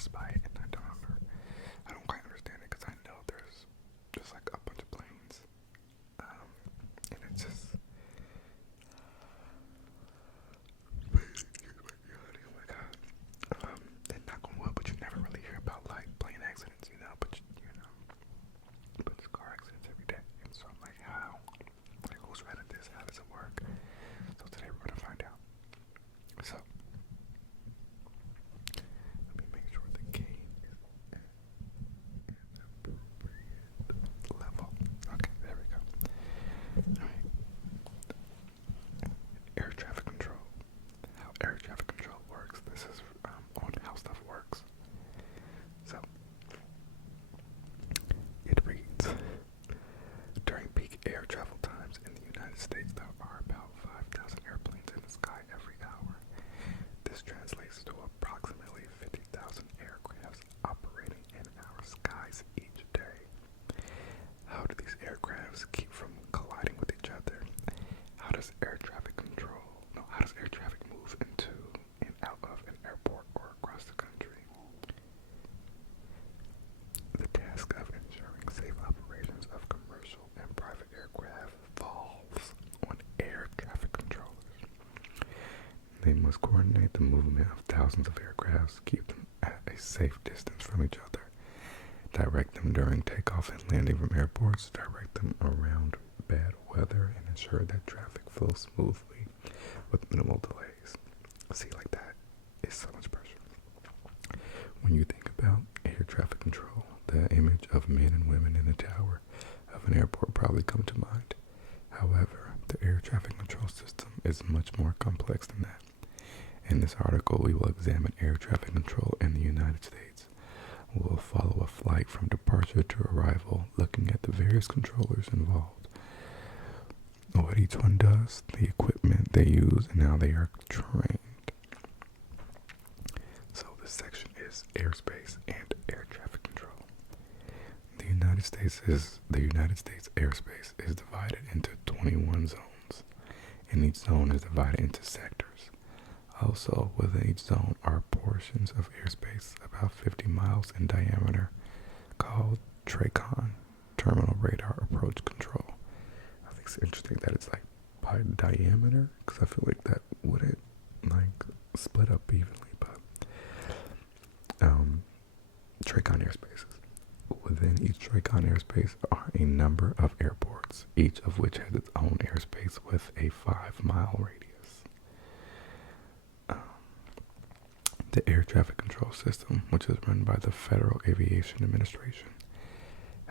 impressed by it, and I don't quite understand it because I know there's just like a bunch of planes, and it's just. Oh my god. And knock on wood, but you never really hear about like plane accidents, but it's car accidents every day. And so I'm like, how? Like, who's running this? How does it work? So today we're gonna find out. So let me make sure the gain is at an appropriate level. Okay, there we go. Alright. Air traffic control. How air traffic control works. This is on how stuff works. So it reads: during peak air travel times in the United States, there are about 5,000 airplanes in the sky every hour. This translates to approximately 50,000 aircrafts operating in our skies each day. How do these aircrafts keep from colliding with each other? How does air traffic move into and out of an airport or across the country? The task of ensuring safe operations of commercial and private aircraft falls on air traffic controllers. They must coordinate the movement of thousands of aircrafts, keep them at a safe distance from each other, direct them during takeoff and landing from airports, direct them around bad weather, and ensure that traffic flows smoothly with minimal delays. See, like that is so much pressure. When you think about air traffic control, the image of men and women in the tower of an airport probably come to mind. However, the air traffic control system is much more complex than that. In this article, we will examine air traffic control in the United States. We'll follow a flight from departure to arrival, looking at the various controllers involved, what each one does, the equipment they use, and how they are trained. So this section is airspace and air traffic control. The United States airspace is divided into 21 zones, and each zone is divided into sectors. Also, within each zone are portions of airspace about 50 miles in diameter called TRACON, Terminal Radar Approach Control. I think it's interesting that it's like by diameter, because I feel like that wouldn't like split up evenly, but TRACON airspaces. Within each TRACON airspace are a number of airports, each of which has its own airspace with a 5-mile radius. The air traffic control system, which is run by the Federal Aviation Administration,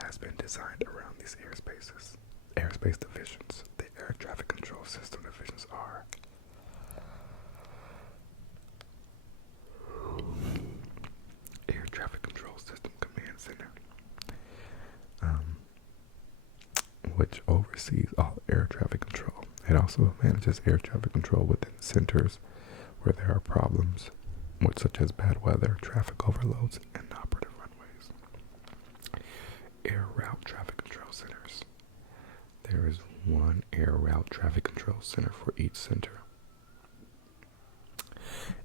has been designed around these airspace divisions. The air traffic control system divisions are Air Traffic Control System Command Center, which oversees all air traffic control. It also manages air traffic control within centers where there are problems, such as bad weather, traffic overloads, and operative runways. Air route traffic control centers. There is one air route traffic control center for each center.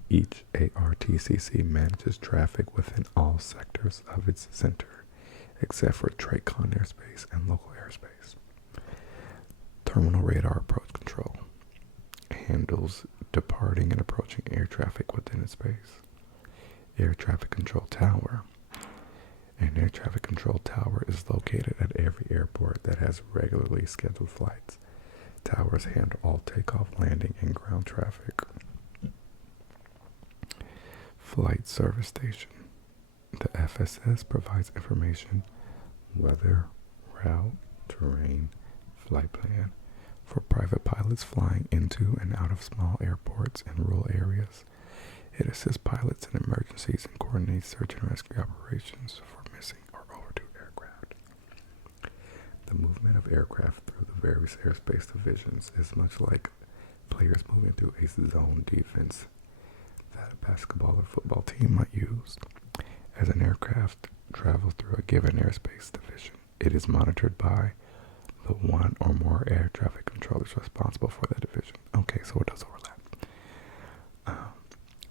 Each ARTCC manages traffic within all sectors of its center, except for TRACON airspace and local airspace. Terminal Radar Approach Control handles departing and approaching air traffic within its space. Air Traffic Control Tower. An air traffic control tower is located at every airport that has regularly scheduled flights. Towers handle all takeoff, landing, and ground traffic. Flight Service Station. The FSS provides information, weather, route, terrain, flight plan for private pilots flying into and out of small airports and rural areas. It assists pilots in emergencies and coordinates search and rescue operations for missing or overdue aircraft. The movement of aircraft through the various airspace divisions is much like players moving through a zone defense that a basketball or football team might use. As an aircraft travels through a given airspace division, it is monitored by the one or more air traffic controllers responsible for that division. Okay, so it does overlap.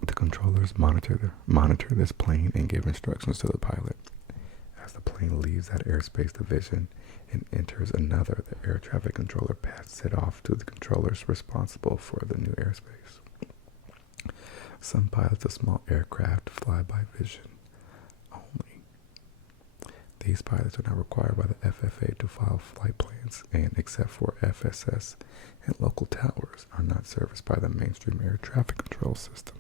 The controllers monitor this plane and give instructions to the pilot. As the plane leaves that airspace division and enters another, the air traffic controller passes it off to the controllers responsible for the new airspace. Some pilots of small aircraft fly by vision only. These pilots are not required by the FAA to file flight plans, and except for FSS and local towers, are not serviced by the mainstream air traffic control systems.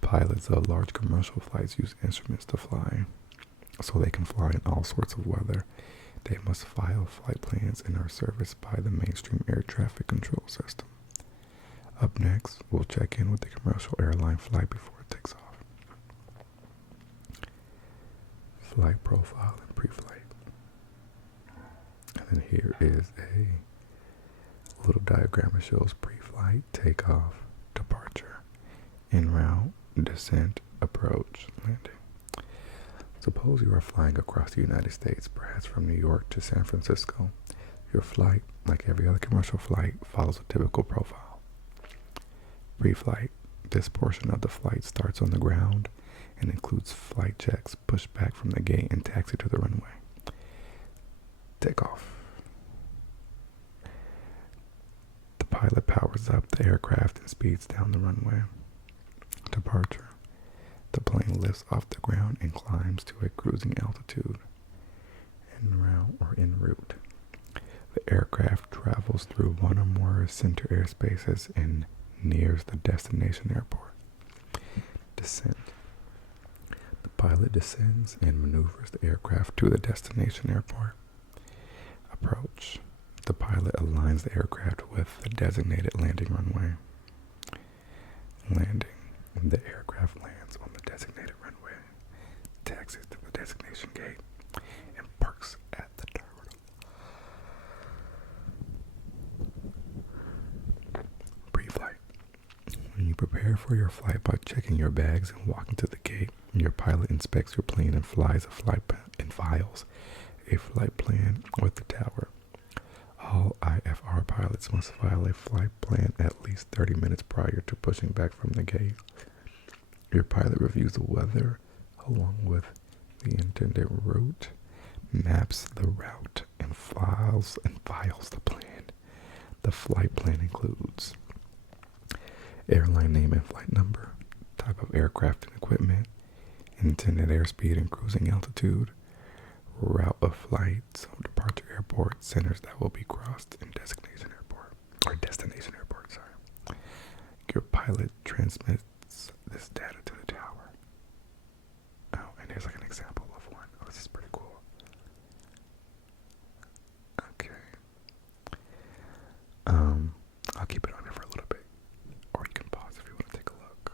Pilots of large commercial flights use instruments to fly, so they can fly in all sorts of weather. They must file flight plans and are serviced by the mainstream air traffic control system. Up next, we'll check in with the commercial airline flight before it takes off. Flight profile and pre-flight. And then here is a little diagram that shows pre-flight, takeoff, departure, en route, descent, approach, landing. Suppose you are flying across the United States, perhaps from New York to San Francisco. Your flight, like every other commercial flight, follows a typical profile. Pre-flight. This portion of the flight starts on the ground and includes flight checks, pushback from the gate, and taxi to the runway. Takeoff. The pilot powers up the aircraft and speeds down the runway. Departure. The plane lifts off the ground and climbs to a cruising altitude. En route or en route. The aircraft travels through one or more center airspaces and nears the destination airport. Descent. The pilot descends and maneuvers the aircraft to the destination airport. Approach. The pilot aligns the aircraft with the designated landing runway. Landing. The aircraft lands on the designated runway, taxis to the destination gate, and parks at the terminal. Pre-flight. When you prepare for your flight by checking your bags and walking to the gate, your pilot inspects your plane and files a flight plan with the tower. All IFR pilots must file a flight plan at least 30 minutes prior to pushing back from the gate. Your pilot reviews the weather along with the intended route, maps the route, and files the plan. The flight plan includes airline name and flight number, type of aircraft and equipment, intended airspeed and cruising altitude, route of flight, so departure airport, centers that will be crossed, and destination airport. Your pilot transmits this data to the tower. Oh, and here's like an example of one. Oh, this is pretty cool. Okay. I'll keep it on there for a little bit, or you can pause if you want to take a look.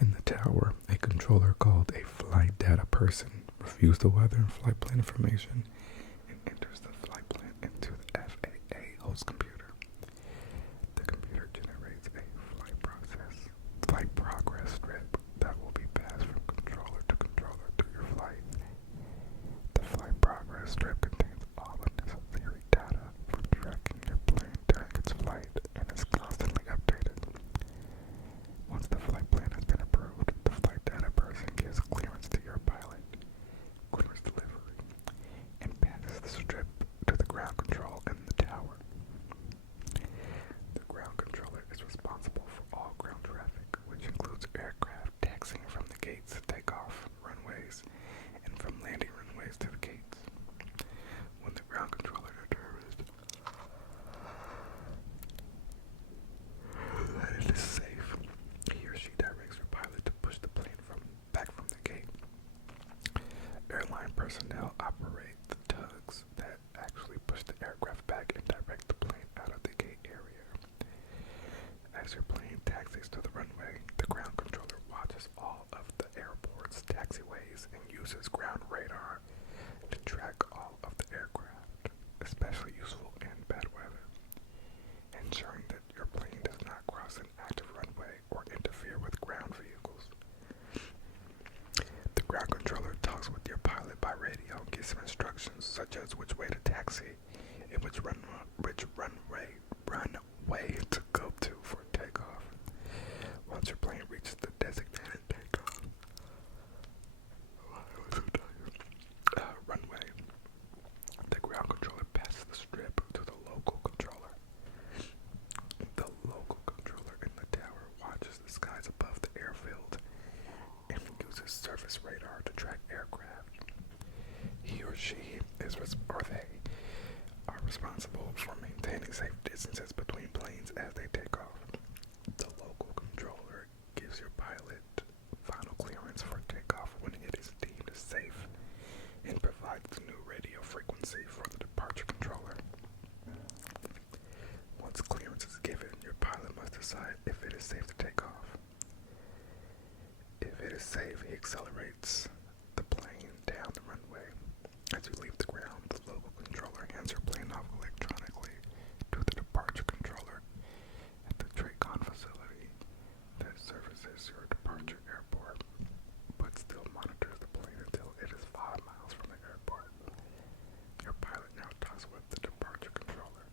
In the tower, a controller called a flight data person reviews the weather and flight plan information and enters the flight plan into the FAA host computer. The computer generates a flight progress strip that will be passed from controller to controller through your flight. The flight progress strip contains all the necessary data for tracking your plane during its flight and is constantly updated. Once the flight plan has been approved, the flight data person gives clearance to your pilot, clearance delivery, and passes the strip to the ground control in the tower. The ground controller is responsible for all ground traffic, which includes aircraft taxiing from the gates to takeoff runways and from landing runways to the gates. When the ground controller determines that it is safe, he or she directs your pilot to push the plane back from the gate. Airline personnel operate the tugs that actually push the aircraft back and direct the plane out of the gate area. As your plane taxis to the runway, the ground controller watches all of the airport's taxiways and uses ground radar to track all of the aircraft, especially useful in bad weather, ensuring that your plane does not cross an active runway or interfere with ground vehicles. The ground controller talks with your pilot by radio and gives him instructions such as which way to taxi and which runway to go to for takeoff. reaches the designated takeoff runway, the ground controller passes the strip to the local controller. The local controller in the tower watches the skies above the airfield and uses surface radar to track aircraft. He or she or they are responsible for maintaining safe distances between planes as they take off. The local controller gives your pilot final clearance for takeoff when it is deemed safe and provides the new radio frequency for the departure controller. Once clearance is given, your pilot must decide if it is safe to take off. If it is safe, he accelerates the plane down the runway. As you leave the ground, the local controller hands your plane off electronically to the departure controller at the TRACON facility that services your departure airport, but still monitors the plane until it is 5 miles from the airport. Your pilot now talks with the departure controller.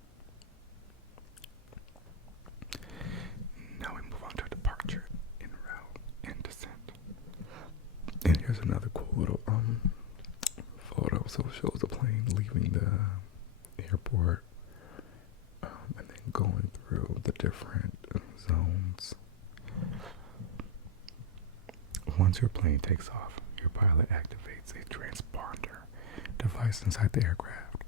Now we move on to departure, en route, and descent. And here's another cool little photo. So it shows the plane leaving the airport and then going through the different zones. Once your plane takes off, your pilot activates a transponder device inside the aircraft.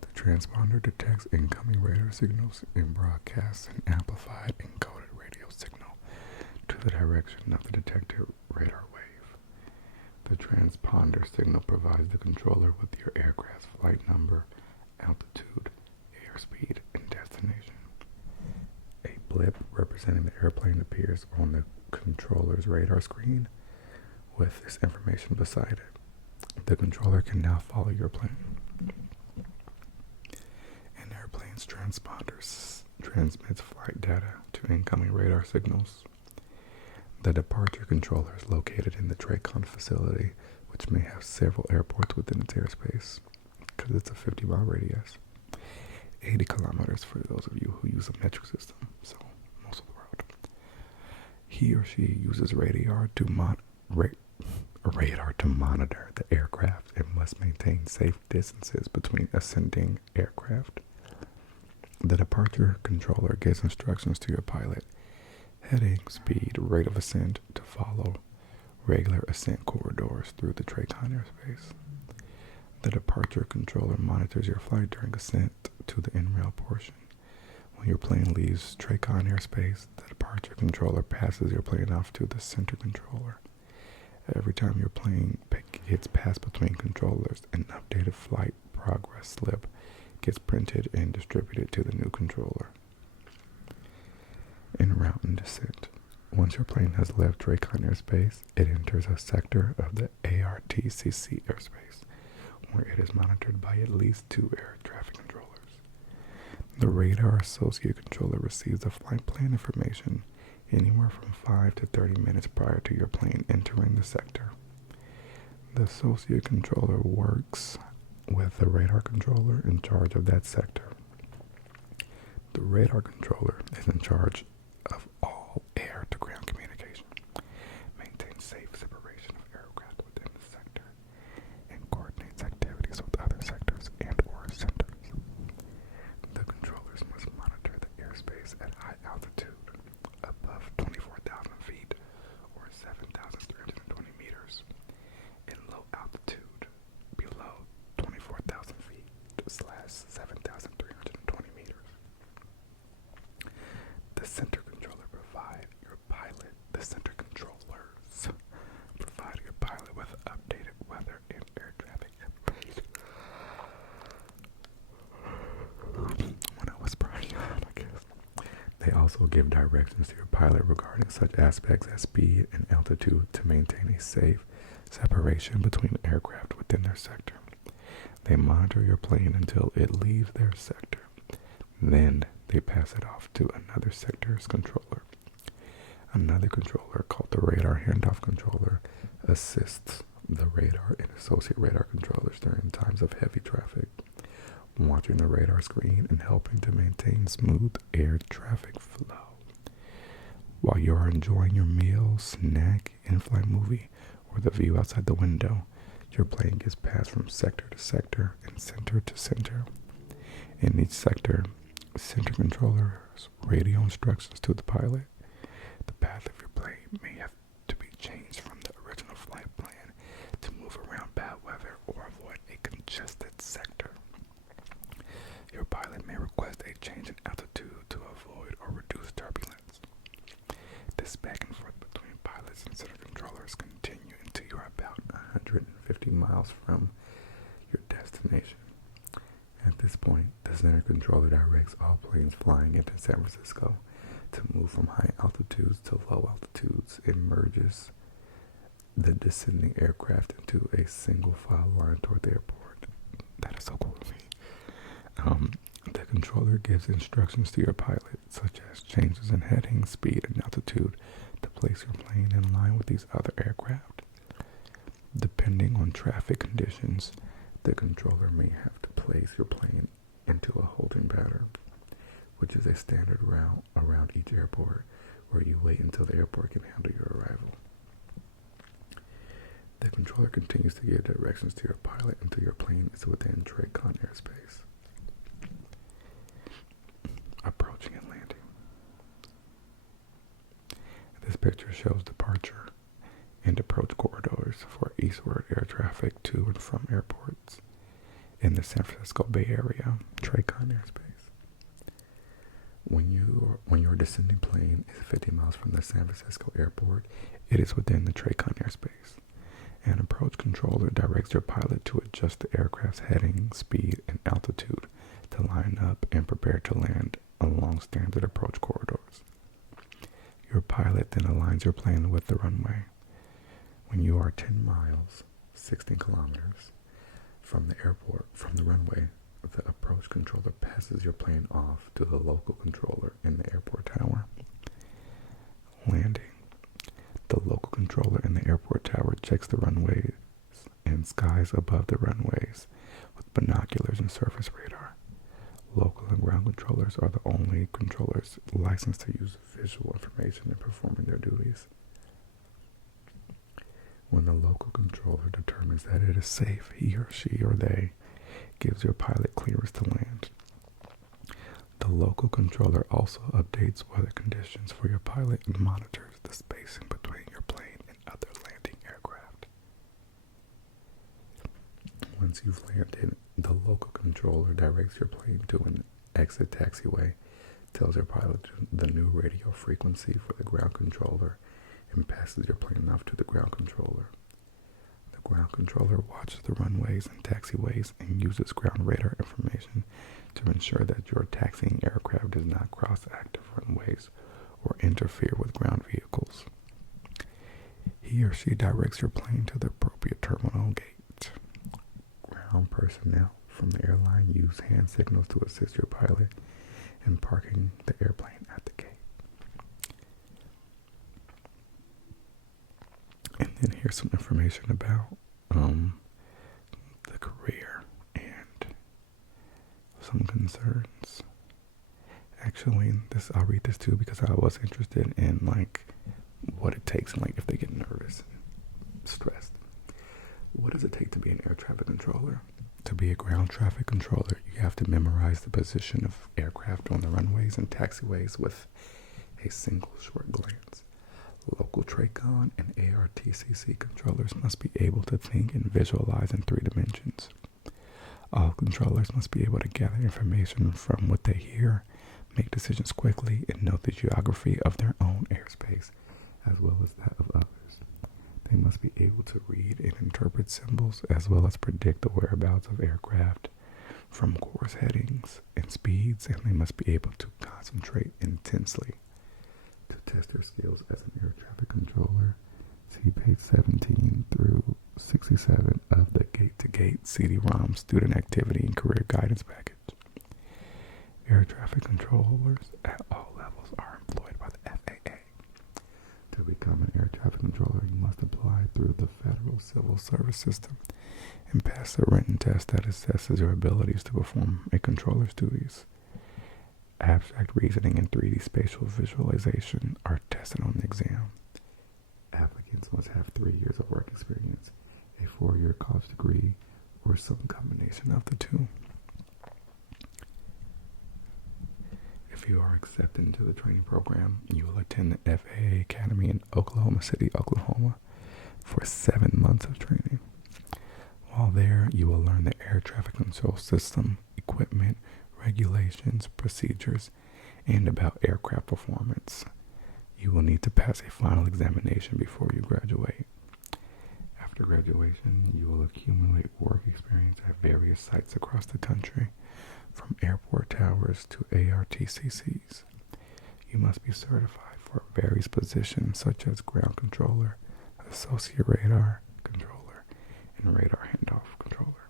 The transponder detects incoming radar signals and broadcasts an amplified encoded radio signal to the direction of the detected radar wave. The transponder signal provides the controller with your aircraft's flight number, altitude, airspeed, and destination. A blip representing the airplane appears on the controller's radar screen with this information beside it. The controller can now follow your plane. An airplane's transponder transmits flight data to incoming radar signals. The departure controller is located in the TRACON facility, which may have several airports within its airspace, because it's a 50-mile radius. 80 kilometers for those of you who use a metric system, so most of the world. He or she uses radar to monitor the aircraft and must maintain safe distances between ascending aircraft. The departure controller gives instructions to your pilot: heading, speed, rate of ascent, to follow regular ascent corridors through the TRACON airspace. The departure controller monitors your flight during ascent to the en route portion. When your plane leaves TRACON airspace, the departure controller passes your plane off to the center controller. Every time your plane gets passed between controllers, an updated flight progress slip gets printed and distributed to the new controller. En route and descent. Once your plane has left TRACON airspace, it enters a sector of the ARTCC airspace, where it is monitored by at least 2 air traffic controllers. The radar associate controller receives the flight plan information anywhere from 5 to 30 minutes prior to your plane entering the sector. The associate controller works with the radar controller in charge of that sector. The radar controller is in charge of all air-to-ground communication, maintains safe separation of aircraft within the sector, and coordinates activities with other sectors and/or centers. The controllers must monitor the airspace at high altitude, above 24,000 feet or 7,320 meters, and low altitude, below 24,000 feet / 7,320 meters. The center controller provide your pilot with updated weather and air traffic information. When I was burning out, I guess. They also give directions to your pilot regarding such aspects as speed and altitude to maintain a safe separation between aircraft within their sector. They monitor your plane until it leaves their sector. Then they pass it off to another sector's controller. Another controller, called the radar handoff controller, assists the radar and associate radar controllers during times of heavy traffic, watching the radar screen and helping to maintain smooth air traffic flow. While you are enjoying your meal, snack, in-flight movie, or the view outside the window, your plane gets passed from sector to sector and center to center. In each sector, center controllers radio instructions to the pilot. The path of your plane may have to be changed from the original flight plan to move around bad weather or avoid a congested sector. Your pilot may request a change in altitude to avoid or reduce turbulence. This back and forth between pilots and center controllers continue until you are about 150 miles from your destination. At this point, the center controller directs all planes flying into San Francisco to move from high altitudes to low altitudes. It merges the descending aircraft into a single file line toward the airport. That is so cool to me. The controller gives instructions to your pilot, such as changes in heading, speed, and altitude to place your plane in line with these other aircraft. Depending on traffic conditions, the controller may have to place your plane into a holding pattern, which is a standard route around each airport where you wait until the airport can handle your arrival. The controller continues to give directions to your pilot until your plane is within TRACON airspace. Approaching and landing. This picture shows departure and approach corridors for eastward air traffic to and from airports in the San Francisco Bay Area, TRACON airspace. When your descending plane is 50 miles from the San Francisco airport, it is within the TRACON airspace. An approach controller directs your pilot to adjust the aircraft's heading, speed, and altitude to line up and prepare to land along standard approach corridors. Your pilot then aligns your plane with the runway. When you are 10 miles, 16 kilometers from the runway, the approach controller passes your plane off to the local controller in the airport tower. Landing. The local controller in the airport tower checks the runways and skies above the runways with binoculars and surface radar. Local and ground controllers are the only controllers licensed to use visual information in performing their duties. When the local controller determines that it is safe, he or she or they gives your pilot clearance to land. The local controller also updates weather conditions for your pilot and monitors the spacing between your plane and other landing aircraft. Once you've landed, the local controller directs your plane to an exit taxiway, tells your pilot the new radio frequency for the ground controller, and passes your plane off to the ground controller. The ground controller watches the runways and taxiways and uses ground radar information to ensure that your taxiing aircraft does not cross active runways or interfere with ground vehicles. He or she directs your plane to the appropriate terminal gate. Ground personnel from the airline use hand signals to assist your pilot in parking the airplane at the gate. And then here's some information about the career and some concerns. Actually, I'll read this too because I was interested in what it takes and if they get nervous and stressed. What does it take to be an air traffic controller? To be a ground traffic controller, you have to memorize the position of aircraft on the runways and taxiways with a single short glance. Local TRACON and ARTCC controllers must be able to think and visualize in 3 dimensions. All controllers must be able to gather information from what they hear, make decisions quickly, and know the geography of their own airspace, as well as that of others. They must be able to read and interpret symbols, as well as predict the whereabouts of aircraft from course headings and speeds, and they must be able to concentrate intensely. To test their skills as an air traffic controller, see page 17 through 67 of the Gate-to-Gate CD-ROM Student Activity and Career Guidance Package. Air traffic controllers at all levels are employed by the FAA. To become an air traffic controller, you must apply through the Federal Civil Service System and pass a written test that assesses your abilities to perform a controller's duties. abstract reasoning and 3D spatial visualization are tested on the exam. Applicants must have 3 years of work experience, a 4-year college degree, or some combination of the two. If you are accepted into the training program, you will attend the FAA Academy in Oklahoma City, Oklahoma, for 7 months of training. While there, you will learn the air traffic control system, equipment, regulations, procedures, and about aircraft performance. You will need to pass a final examination before you graduate. After graduation, you will accumulate work experience at various sites across the country, from airport towers to ARTCCs. You must be certified for various positions such as ground controller, associate radar controller, and radar handoff controller.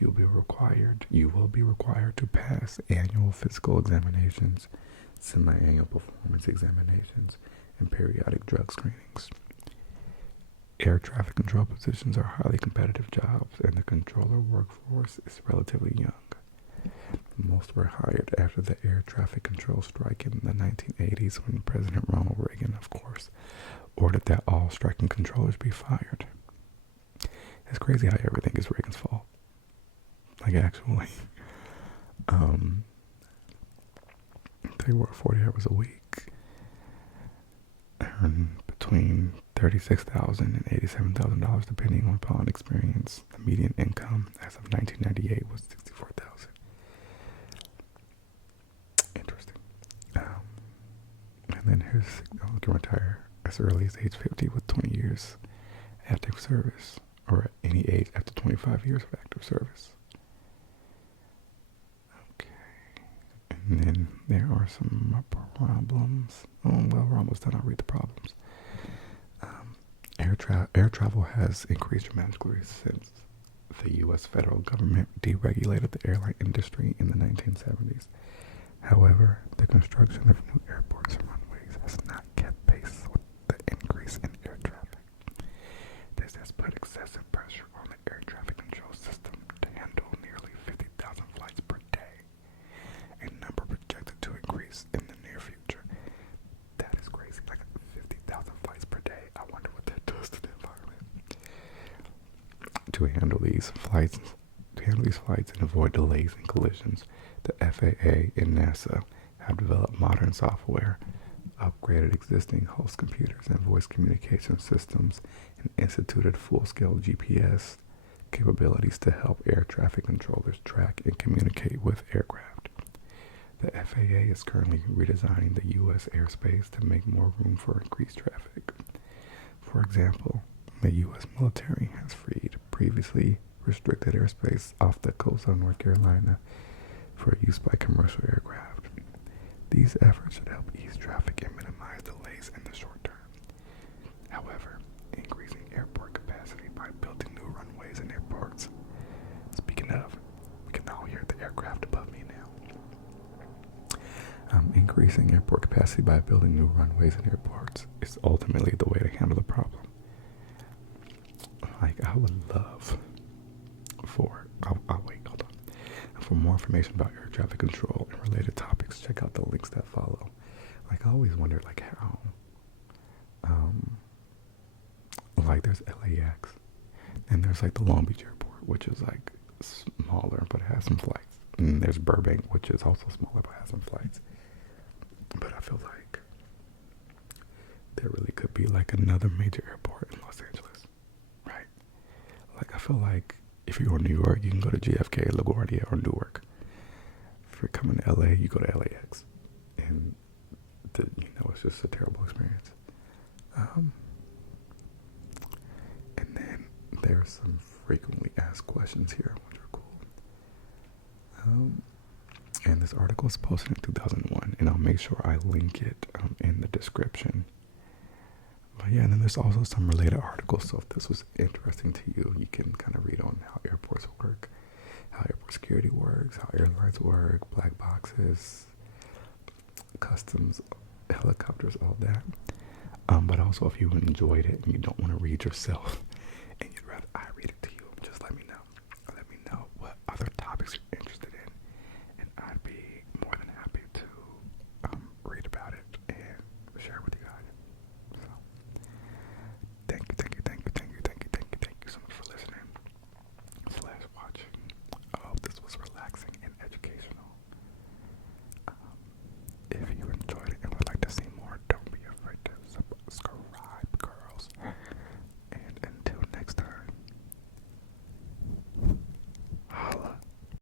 You will be required to pass annual physical examinations, semi-annual performance examinations, and periodic drug screenings. Air traffic control positions are highly competitive jobs, and the controller workforce is relatively young. Most were hired after the air traffic control strike in the 1980s, when President Ronald Reagan, of course, ordered that all striking controllers be fired. It's crazy how everything is Reagan's fault. Like, actually. They work 40 hours a week, earn between $36,000 and $87,000 depending upon experience. The median income as of 1998 was $64,000. Interesting. And then here's you can retire as early as age 50 with 20 years active service, or at any age after 25 years of active service. And then there are some problems. We're almost done. I'll read the problems. Air travel has increased dramatically since the U.S. federal government deregulated the airline industry in the 1970s. However, the construction of new airports and runways has not kept pace with the increase in air traffic. This has put excessive pressure on the air traffic control system to handle nearly 50,000 flights per day, a number projected to increase in the near future. That is crazy, like 50,000 flights per day. I wonder what that does to the environment. To handle these flights and avoid delays and collisions, the FAA and NASA have developed modern software, upgraded existing host computers and voice communication systems, and instituted full-scale GPS capabilities to help air traffic controllers track and communicate with aircraft. The FAA is currently redesigning the U.S. airspace to make more room for increased traffic. For example, the U.S. military has freed previously restricted airspace off the coast of North Carolina for use by commercial aircraft. These efforts should help ease traffic and minimize delays in the short term. However, increasing airport capacity by building new runways and airports. Speaking of, we can all hear the aircraft above me now. Increasing airport capacity by building new runways and airports is ultimately the way to handle the problem. Like, I would love for more information about air traffic control and related topics, check out the links that follow. Like, I always wondered, like, how, like, there's LAX, and there's, like, the Long Beach Airport, which is, like, smaller, but it has some flights. And there's Burbank, which is also smaller, but has some flights. But I feel like there really could be, like, another major airport in Los Angeles, right? Like, I feel like if you go to New York, you can go to JFK, LaGuardia, or Newark. If you're coming to LA, you go to LAX. And, it's just a terrible experience. And then there's some frequently asked questions here, which are cool. And this article was posted in 2001, and I'll make sure I link it in the description. But yeah, and then there's also some related articles, so if this was interesting to you, you can kind of read on how airports work, how airport security works, how airlines work, black boxes, customs, helicopters, all that. But also, if you enjoyed it and you don't want to read yourself,